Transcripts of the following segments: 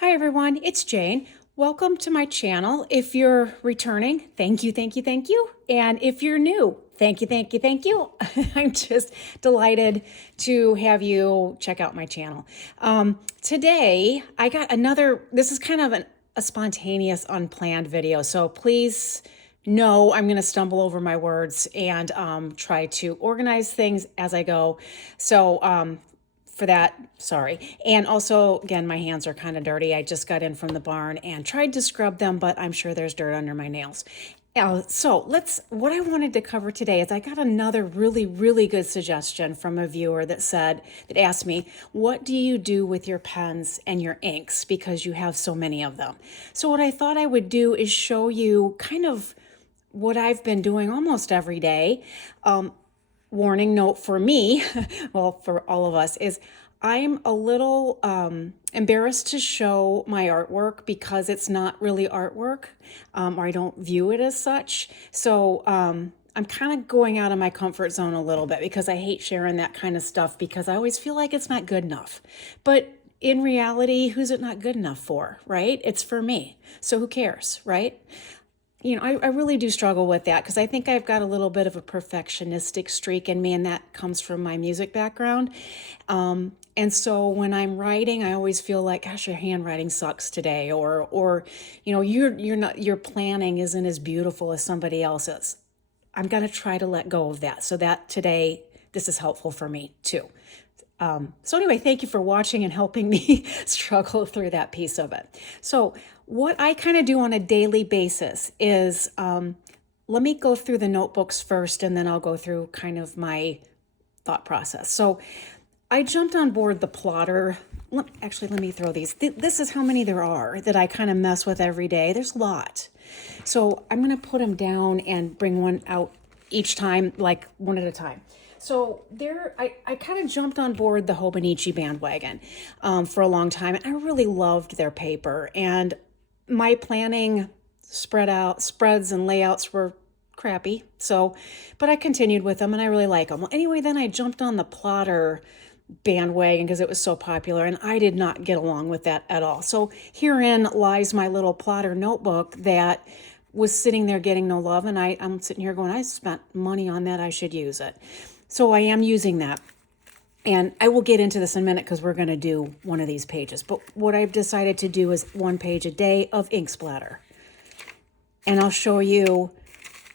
Hi everyone, it's Jane. Welcome to my channel. If you're returning, thank you, thank you, thank you. And if you're new, thank you, thank you, thank you. I'm just delighted to have you check out my channel. Today, I got this is kind of a spontaneous, unplanned video. So please know I'm going to stumble over my words and try to organize things as I go. So for that, sorry. And also, again, my hands are kind of dirty. I just got in from the barn and tried to scrub them, but I'm sure there's dirt under my nails. What I wanted to cover today is I got another really, really good suggestion from a viewer that asked me, what do you do with your pens and your inks because you have so many of them? So what I thought I would do is show you kind of what I've been doing almost every day. Warning note for me, well, for all of us, is I'm a little embarrassed to show my artwork because it's not really artwork, or I don't view it as such. So I'm kind of going out of my comfort zone a little bit because I hate sharing that kind of stuff because I always feel like it's not good enough. But in reality, who's it not good enough for, right? It's for me. So who cares, right? I really do struggle with that because I think I've got a little bit of a perfectionistic streak in me, and that comes from my music background. And so when I'm writing, I always feel like, gosh, your handwriting sucks today, or your planning isn't as beautiful as somebody else's. I'm going to try to let go of that so that today this is helpful for me too. So anyway, thank you for watching and helping me struggle through that piece of it. So what I kind of do on a daily basis is, let me go through the notebooks first, and then I'll go through kind of my thought process. So I jumped on board the plotter. Let me throw these. This is how many there are that I kind of mess with every day. There's a lot. So I'm going to put them down and bring one out each time, like one at a time. So I kind of jumped on board the Hobonichi bandwagon for a long time. And I really loved their paper. And my planning spreads and layouts were crappy. But I continued with them and I really like them. Well, anyway, then I jumped on the plotter bandwagon because it was so popular, and I did not get along with that at all. So herein lies my little plotter notebook that was sitting there getting no love, and I'm sitting here going, I spent money on that, I should use it. So I am using that. And I will get into this in a minute because we're going to do one of these pages. But what I've decided to do is one page a day of ink splatter. And I'll show you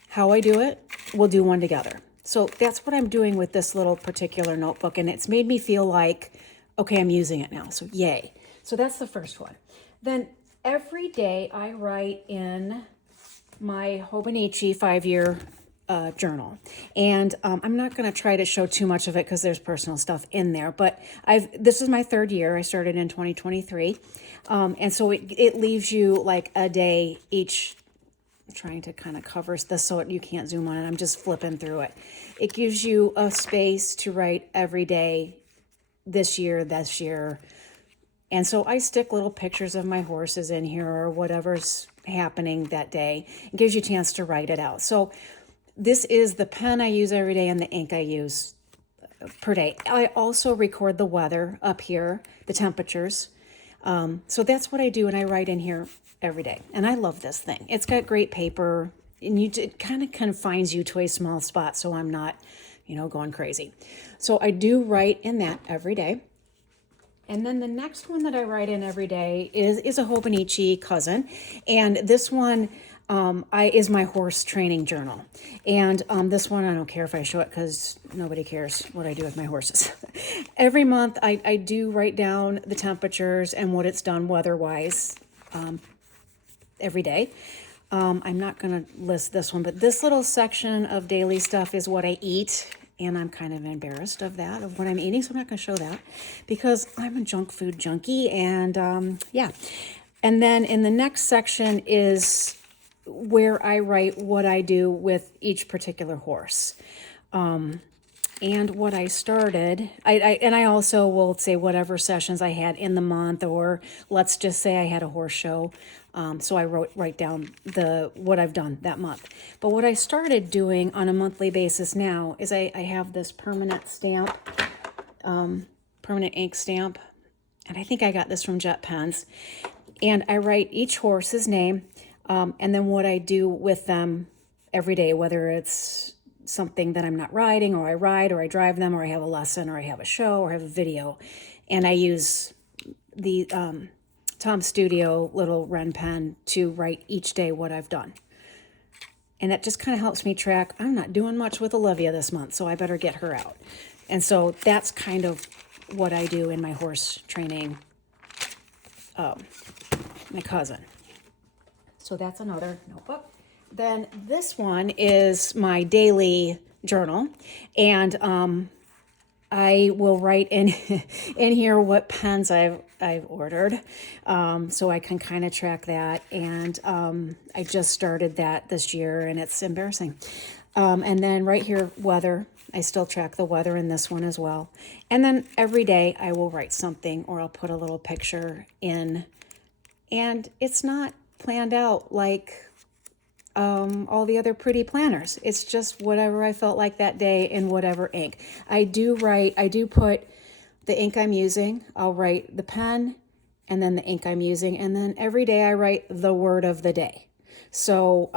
how I do it. We'll do one together. So that's what I'm doing with this little particular notebook. And it's made me feel like, okay, I'm using it now. So yay. So that's the first one. Then every day I write in my Hobonichi 5-year journal. And I'm not going to try to show too much of it because there's personal stuff in there, but this is my 3rd year. I started in 2023. And so it leaves you like a day each. I'm trying to kind of cover this so you can't zoom on it. I'm just flipping through it. It gives you a space to write every day this year. And so I stick little pictures of my horses in here or whatever's happening that day. It gives you a chance to write it out. So this is the pen I use every day and the ink I use per day. I also record the weather up here, the temperatures. So that's what I do, and I write in here every day. And I love this thing. It's got great paper, and it kind of confines you to a small spot, so I'm not, going crazy. So I do write in that every day. And then the next one that I write in every day is a Hobonichi cousin, and this one is my horse training journal. And this one, I don't care if I show it because nobody cares what I do with my horses. Every month, I do write down the temperatures and what it's done weather-wise every day. I'm not going to list this one, but this little section of daily stuff is what I eat. And I'm kind of embarrassed of what I'm eating, so I'm not going to show that because I'm a junk food junkie. And yeah. And then in the next section is where I write what I do with each particular horse. And what I started, I also will say whatever sessions I had in the month, or let's just say I had a horse show. So I write down what I've done that month. But what I started doing on a monthly basis now is I have this permanent stamp, permanent ink stamp, and I think I got this from Jet Pens. And I write each horse's name and then what I do with them every day, whether it's something that I'm not riding, or I ride, or I drive them, or I have a lesson, or I have a show, or I have a video. And I use the Tom Studio little Ren pen to write each day what I've done. And that just kind of helps me track, I'm not doing much with Olivia this month, so I better get her out. And so that's kind of what I do in my horse training, my cousin. So that's another notebook. Then this one is my daily journal. And I will write in here what pens I've ordered, so I can kind of track that. And I just started that this year, and it's embarrassing. And then right here, weather. I still track the weather in this one as well. And then every day I will write something, or I'll put a little picture in. And it's not planned out like all the other pretty planners. It's just whatever I felt like that day in whatever ink. I do put the ink I'm using. I'll write the pen and then the ink I'm using. And then every day I write the word of the day. So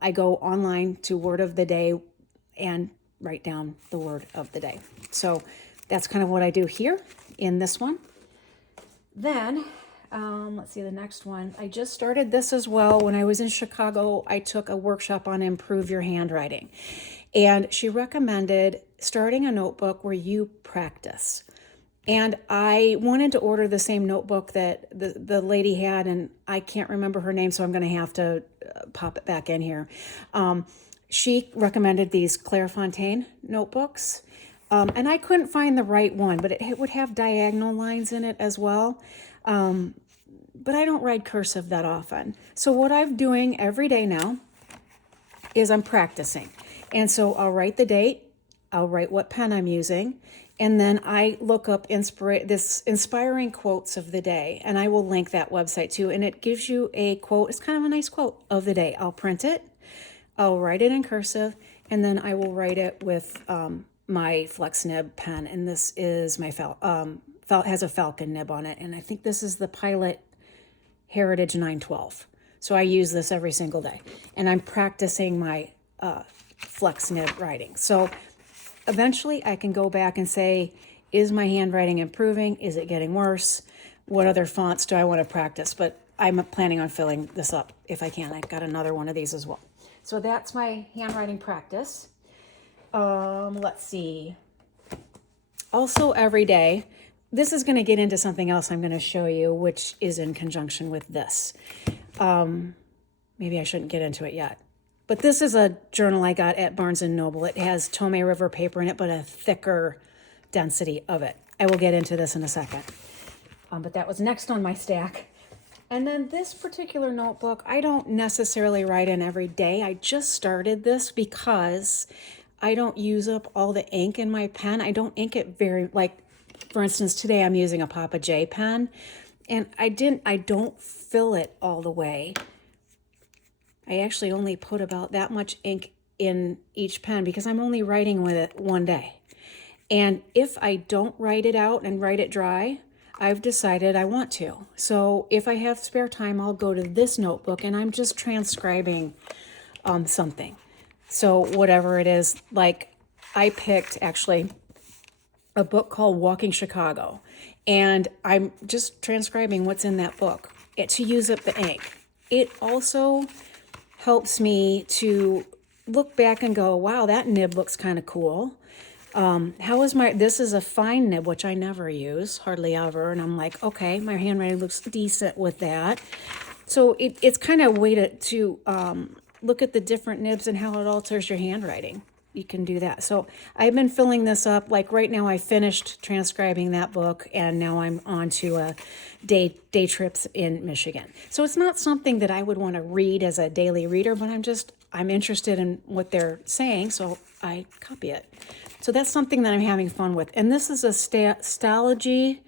I go online to word of the day and write down the word of the day. So that's kind of what I do here in this one. Then let's see the next one. I just started this as well. When I was in Chicago, I took a workshop on improve your handwriting. And she recommended starting a notebook where you practice. And I wanted to order the same notebook that the lady had, and I can't remember her name, so I'm going to have to pop it back in here. She recommended these Clairefontaine notebooks. And I couldn't find the right one, but it would have diagonal lines in it as well. But I don't write cursive that often. So what I'm doing every day now is I'm practicing. And so I'll write the date, I'll write what pen I'm using, and then I look up this inspiring quotes of the day, and I will link that website too. And it gives you a quote. It's kind of a nice quote of the day. I'll print it, I'll write it in cursive, and then I will write it with my flex nib pen. And this is my has a falcon nib on it, and I think this is the Pilot Heritage 912. So I use this every single day, and I'm practicing my flex nib writing. So eventually I can go back and say, is my handwriting improving? Is it getting worse? What other fonts do I want to practice? But I'm planning on filling this up if I can. I've got another one of these as well. So that's my handwriting practice. Let's see. Also every day, this is going to get into something else I'm going to show you, which is in conjunction with this. Maybe I shouldn't get into it yet. But this is a journal I got at Barnes & Noble. It has Tomei River paper in it, but a thicker density of it. I will get into this in a second. But that was next on my stack. And then this particular notebook, I don't necessarily write in every day. I just started this because I don't use up all the ink in my pen. I don't ink it for instance, today I'm using a Papa J pen, and I don't fill it all the way. I actually only put about that much ink in each pen because I'm only writing with it one day. And if I don't write it out and write it dry, I've decided I want to. So if I have spare time, I'll go to this notebook and I'm just transcribing something. So whatever it is, like I picked actually a book called Walking Chicago, and I'm just transcribing what's in that book to use up the ink. It also helps me to look back and go, wow, that nib looks kind of cool. This is a fine nib, which I never use, hardly ever. And I'm like, okay, my handwriting looks decent with that. So it's kind of a way to look at the different nibs and how it alters your handwriting. You can do that. So I've been filling this up. Like right now I finished transcribing that book, and now I'm on to a day trips in Michigan. So it's not something that I would want to read as a daily reader, but I'm interested in what they're saying, so I copy it. So that's something that I'm having fun with. And this is a Statology.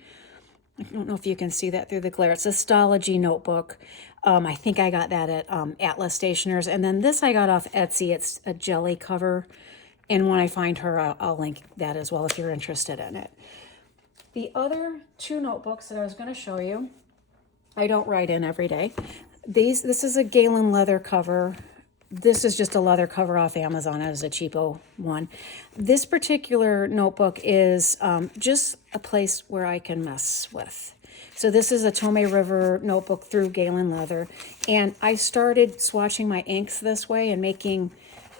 I don't know if you can see that through the glare. It's a Statology notebook. I think I got that at Atlas Stationers. And then this I got off Etsy. It's a jelly cover. And when I find her, I'll link that as well if you're interested in it. The other two notebooks that I was going to show you, I don't write in every day. This is a Galen leather cover. This is just a leather cover off Amazon. It was a cheapo one. This particular notebook is just a place where I can mess with. So this is a Tomei River notebook through Galen leather. And I started swatching my inks this way and making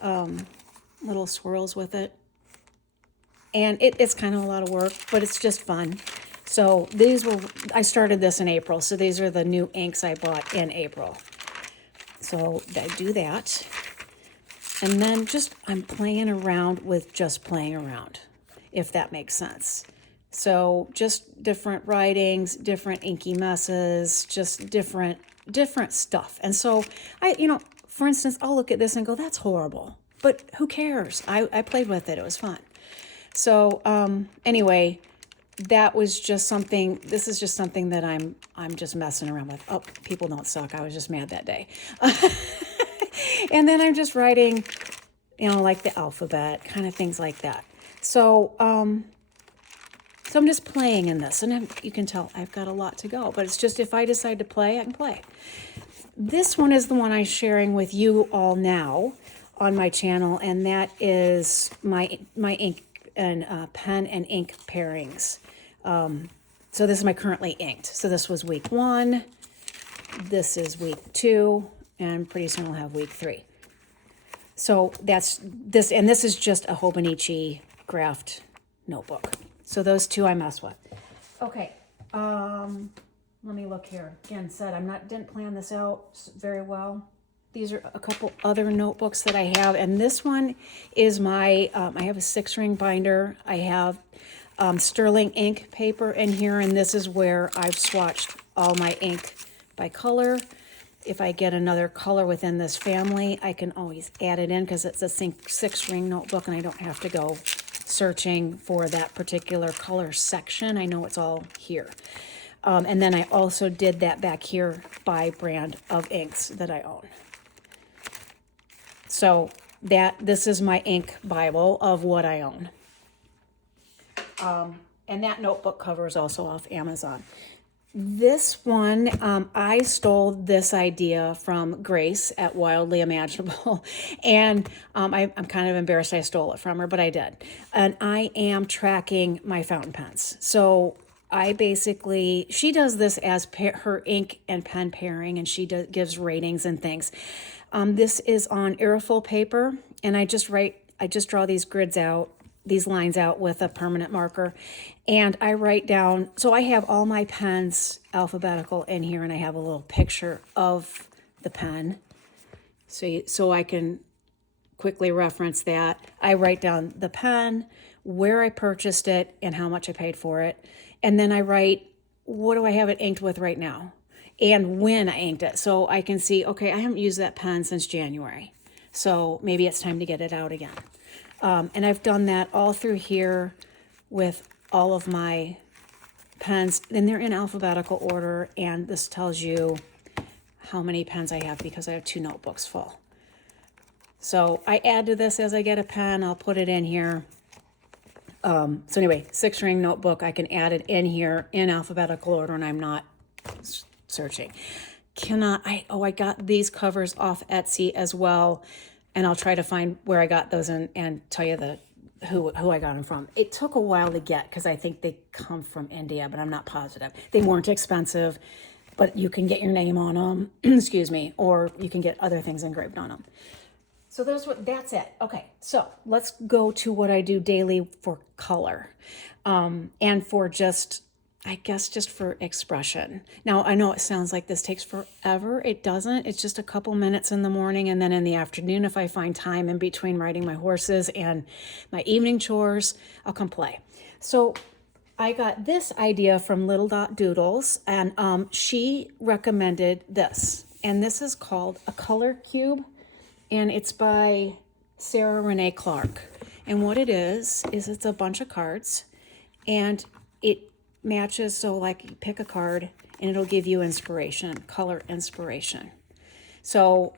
little swirls with it. And it's kind of a lot of work, but it's just fun. So I started this in April. So these are the new inks I bought in April. So I do that. And then I'm playing around with just playing around, if that makes sense. So just different writings, different inky messes, just different stuff. And so for instance, I'll look at this and go, that's horrible. But who cares? I played with it. It was fun. So anyway, that was just something, this is just something that I'm just messing around with. Oh, people don't suck. I was just mad that day. And then I'm just writing, like the alphabet, kind of things like that. So, so I'm just playing in this, and you can tell I've got a lot to go, but it's just if I decide to play, I can play. This one is the one I'm sharing with you all now on my channel, and that is my ink and pen and ink pairings. So this is my currently inked. So this was week 1, this is week 2, and pretty soon I'll have week 3. So that's this, and this is just a Hobonichi graphed notebook. So those two I mess with. Okay, let me look here. Again, didn't plan this out very well. These are a couple other notebooks that I have, and this one is my, I have a 6-ring binder. I have sterling ink paper in here, and this is where I've swatched all my ink by color. If I get another color within this family, I can always add it in because it's a 6-ring notebook and I don't have to go searching for that particular color section. I know it's all here. And then I also did that back here by brand of inks that I own. So this is my ink Bible of what I own. And that notebook cover is also off Amazon. This one, I stole this idea from Grace at Wildly Imaginable, and I'm kind of embarrassed I stole it from her, but I did. And I am tracking my fountain pens. So she does this as her ink and pen pairing, and she gives ratings and things. This is on aerofil paper, and I just draw these grids out, these lines out with a permanent marker, and I write down, so I have all my pens alphabetical in here, and I have a little picture of the pen, so I can quickly reference that. I write down the pen, where I purchased it, and how much I paid for it, and then I write, what do I have it inked with right now, and when I inked it, so I can see, okay, I haven't used that pen since January, so maybe it's time to get it out again. And I've done that all through here with all of my pens, and they're in alphabetical order, and this tells you how many pens I have because I have 2 notebooks full. So I add to this as I get a pen. I'll put it in here. So anyway, 6-ring notebook, I can add it in here in alphabetical order, and I'm not searching. I got these covers off Etsy as well, and I'll try to find where I got those and tell you who I got them from. It took a while to get because I think they come from India, but I'm not positive. They weren't expensive, but you can get your name on them, excuse me, or you can get other things engraved on them. So that's it. Okay, so let's go to what I do daily for color, and for just for expression. Now, I know it sounds like this takes forever. It doesn't. It's just a couple minutes in the morning, and then in the afternoon, if I find time in between riding my horses and my evening chores, I'll come play. So I got this idea from Little Dot Doodles, and she recommended this. And this is called a color cube, and it's by Sarah Renee Clark. And what it is it's a bunch of cards, and it matches, so like you pick a card and it'll give you inspiration, color inspiration. So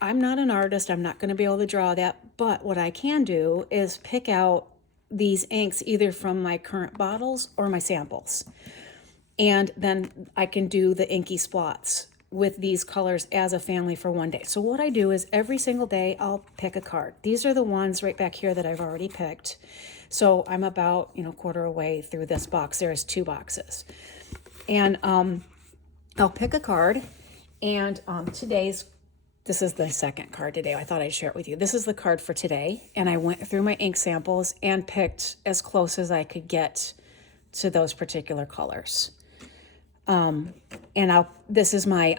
I'm not an artist, I'm not going to be able to draw that, but what I can do is pick out these inks either from my current bottles or my samples. And then I can do the inky spots with these colors as a family for one day. So what I do is every single day I'll pick a card. These are the ones right back here that I've already picked. So I'm about, quarter away through this box. There is 2 boxes. And I'll pick a card, and this is the second card today. I thought I'd share it with you. This is the card for today, and I went through my ink samples and picked as close as I could get to those particular colors. This is my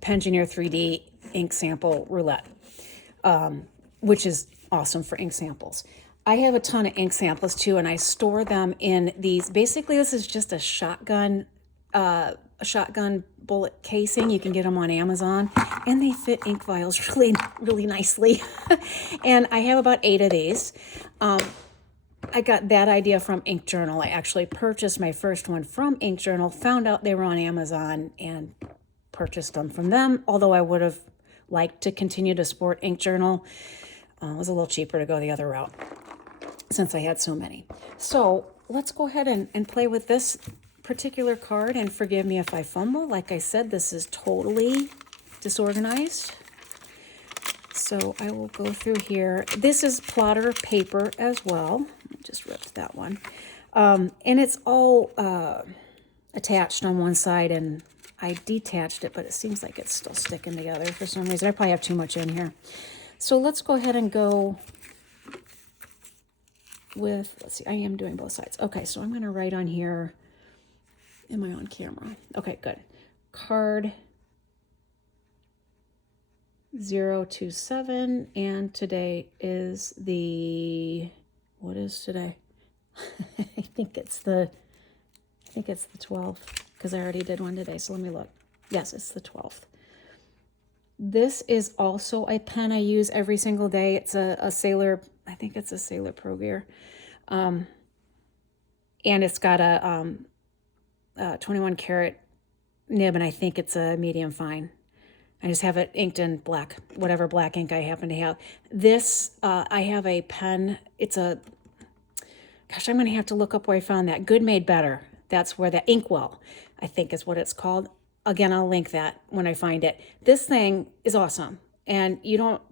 Pengineer 3D ink sample roulette, which is awesome for ink samples. I have a ton of ink samples too, and I store them in these. Basically, this is just a shotgun bullet casing. You can get them on Amazon, and they fit ink vials really, really nicely. And I have about 8 of these. I got that idea from Ink Journal. I actually purchased my first one from Ink Journal, found out they were on Amazon, and purchased them from them. Although I would have liked to continue to support Ink Journal, it was a little cheaper to go the other route since I had so many. So let's go ahead and play with this particular card, and forgive me if I fumble. Like I said, this is totally disorganized. So I will go through here. This is plotter paper as well. I just ripped that one. And it's all attached on one side, and I detached it, but it seems like it's still sticking together for some reason. I probably have too much in here. So let's go ahead and go with, let's see, I am doing both sides. Okay, so I'm going to write on here. Am I on camera? Okay, good. Card 027, and today is what is today? I think it's the 12th, because I already did one today, so let me look. Yes, it's the 12th. This is also a pen I use every single day. It's a Sailor, I think it's a Sailor Pro Gear. And it's got a 21 karat nib, and I think it's a medium fine. I just have it inked in black, whatever black ink I happen to have. This, I have a pen. It's I'm going to have to look up where I found that. Good Made Better. That's where the Inkwell, I think is what it's called. Again, I'll link that when I find it. This thing is awesome. And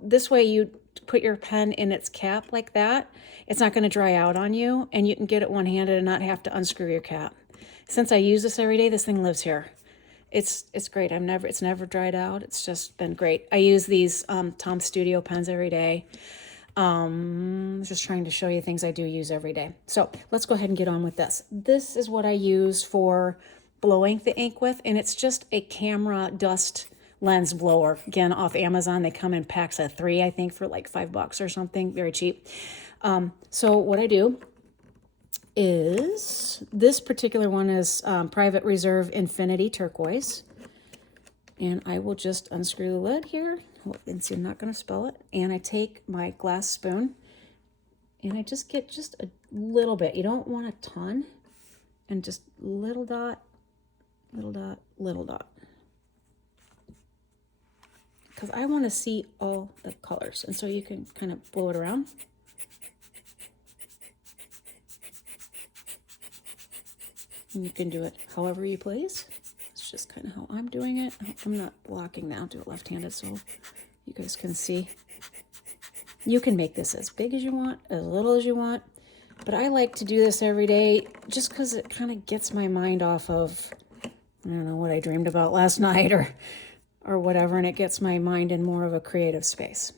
this way you put your pen in its cap like that, it's not going to dry out on you, and you can get it one-handed and not have to unscrew your cap. Since I use this every day, this thing lives here. It's great. It's never dried out. It's just been great. I use these Tom Studio pens every day. Just trying to show you things I do use every day. So let's go ahead and get on with this. This is what I use for blowing the ink with, and it's just a camera dust lens blower. Again, off Amazon. They come in packs of 3, I think, for like $5 or something. Very cheap. So what I do is, this particular one is Private Reserve Infinity Turquoise. And I will just unscrew the lid here. And see, I'm not going to spell it. And I take my glass spoon, and I just get just a little bit. You don't want a ton. And just little dot, little dot, little dot. Because I want to see all the colors. And so you can kind of blow it around. And you can do it however you please. It's just kind of how I'm doing it. I'm not blocking now. I'll do it left-handed so you guys can see. You can make this as big as you want, as little as you want. But I like to do this every day just because it kind of gets my mind off of, I don't know, what I dreamed about last night or whatever, and it gets my mind in more of a creative space.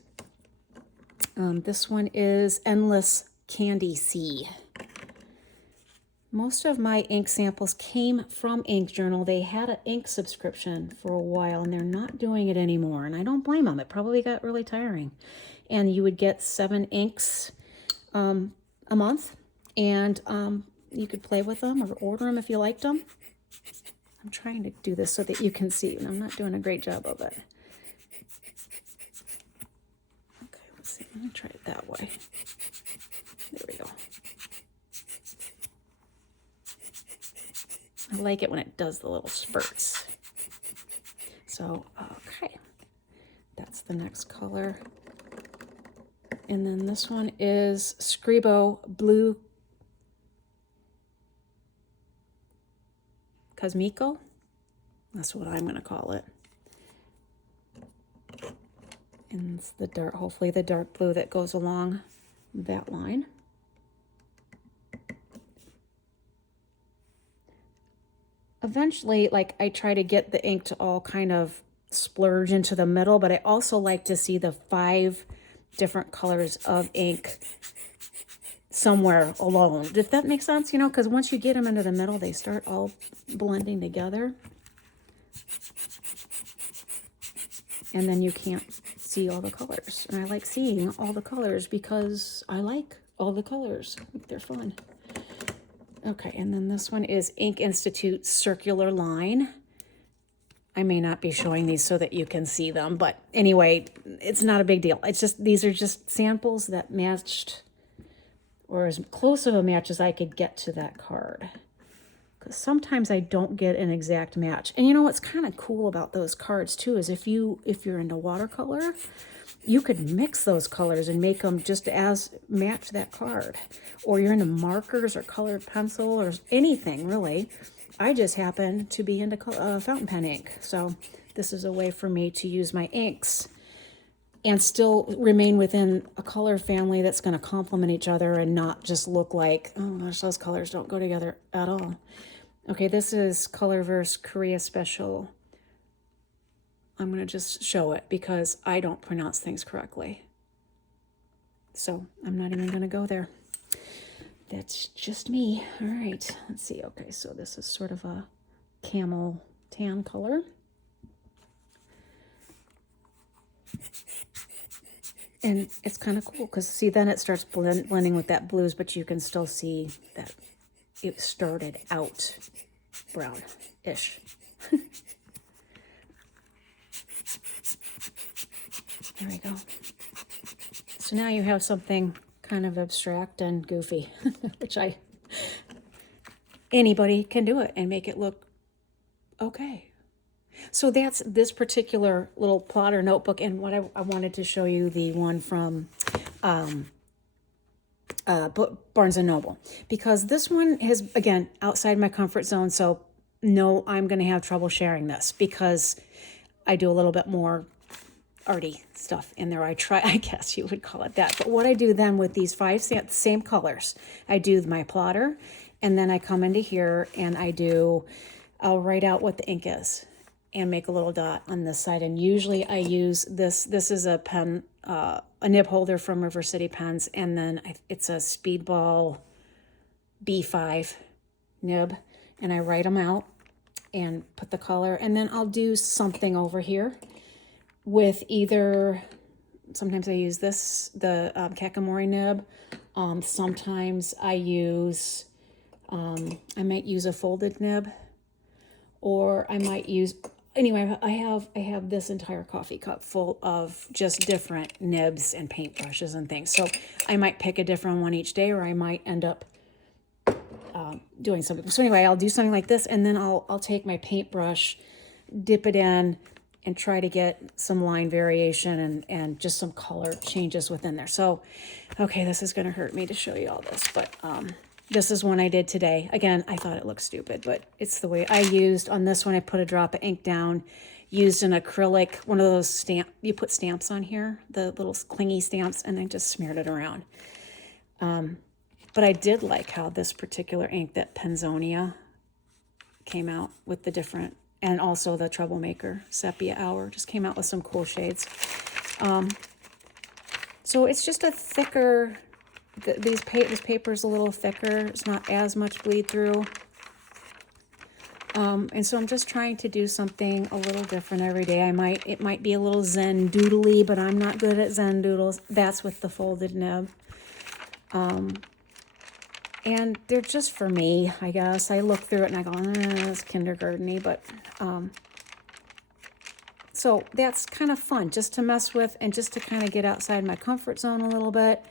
This one is Endless Candy Sea. Most of my ink samples came from Ink Journal. They had an ink subscription for a while, and they're not doing it anymore, and I don't blame them. It probably got really tiring. And you would get 7 inks a month, and you could play with them or order them if you liked them. I'm trying to do this so that you can see, and I'm not doing a great job of it. Okay, let's see. Let me try it that way. There we go. I like it when it does the little spurts. So, okay. That's the next color. And then this one is Scribo Blue Cosmico. That's what I'm going to call it. And it's the dark, hopefully the dark blue that goes along that line. Eventually, like, I try to get the ink to all kind of splurge into the middle, but I also like to see the 5 different colors of ink somewhere alone, if that makes sense, you know, because once you get them into the middle, they start all blending together. And then you can't see all the colors. And I like seeing all the colors because I like all the colors. They're fun. Okay, and then this one is Ink Institute Circular Line. I may not be showing these so that you can see them, but anyway, it's not a big deal. It's just, these are just samples that matched, or as close of a match as I could get to that card. Because sometimes I don't get an exact match. And you know what's kind of cool about those cards too is if you're into watercolor, you could mix those colors and make them just as match that card. Or you're into markers or colored pencil or anything really. I just happen to be into fountain pen ink. So this is a way for me to use my inks and still remain within a color family that's going to complement each other and not just look like, oh gosh, those colors don't go together at all. Okay, this is Colorverse Korea Special. I'm going to just show it because I don't pronounce things correctly. So I'm not even going to go there. That's just me. All right, let's see. Okay, so this is sort of a camel tan color. And it's kind of cool because, see, then it starts blending with that blues, but you can still see that it started out brown-ish. There we go. So now you have something kind of abstract and goofy, which anybody can do it and make it look okay. So that's this particular little plotter notebook, and what I wanted to show you the one from Barnes & Noble, because this one is, again, outside my comfort zone, so no, I'm going to have trouble sharing this because I do a little bit more arty stuff in there. I guess you would call it that. But what I do then with these 5 same colors, I do my plotter, and then I come into here and I'll write out what the ink is and make a little dot on this side. And usually I use this. This is a pen, a nib holder from River City Pens, and then it's a Speedball B5 nib, and I write them out and put the color, and then I'll do something over here with either, sometimes I use this, the Kakamori nib. Sometimes I use, I might use a folded nib, or I might use, anyway, I have this entire coffee cup full of just different nibs and paintbrushes and things. So I might pick a different one each day, or I might end up doing something. So anyway, I'll do something like this, and then I'll take my paintbrush, dip it in, and try to get some line variation and just some color changes within there. So, okay, this is going to hurt me to show you all this, but this is one I did today. Again, I thought it looked stupid, but it's the way I used. On this one, I put a drop of ink down, used an acrylic, one of those you put stamps on here, the little clingy stamps, and I just smeared it around. But I did like how this particular ink, that Penzonia, came out with the different, and also the Troublemaker Sepia Hour, just came out with some cool shades. So it's just a thicker, this paper is a little thicker. It's not as much bleed through. And so I'm just trying to do something a little different every day. It might be a little Zen doodly, but I'm not good at Zen doodles. That's with the folded nib. And they're just for me, I guess. I look through it and I go, that's kindergarten-y, but so that's kind of fun just to mess with and just to kind of get outside my comfort zone a little bit,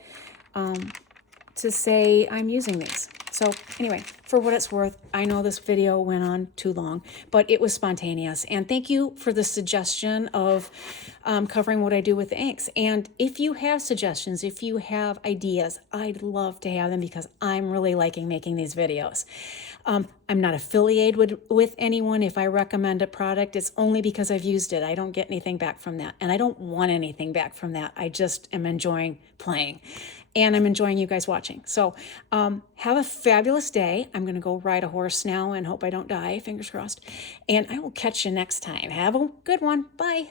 to say I'm using these. So anyway, for what it's worth, I know this video went on too long, but it was spontaneous. And thank you for the suggestion of covering what I do with the inks. And if you have suggestions, if you have ideas, I'd love to have them because I'm really liking making these videos. I'm not affiliated with anyone. If I recommend a product, it's only because I've used it. I don't get anything back from that. And I don't want anything back from that. I just am enjoying playing. And I'm enjoying you guys watching. So have a fabulous day. I'm going to go ride a horse now and hope I don't die. Fingers crossed. And I will catch you next time. Have a good one. Bye.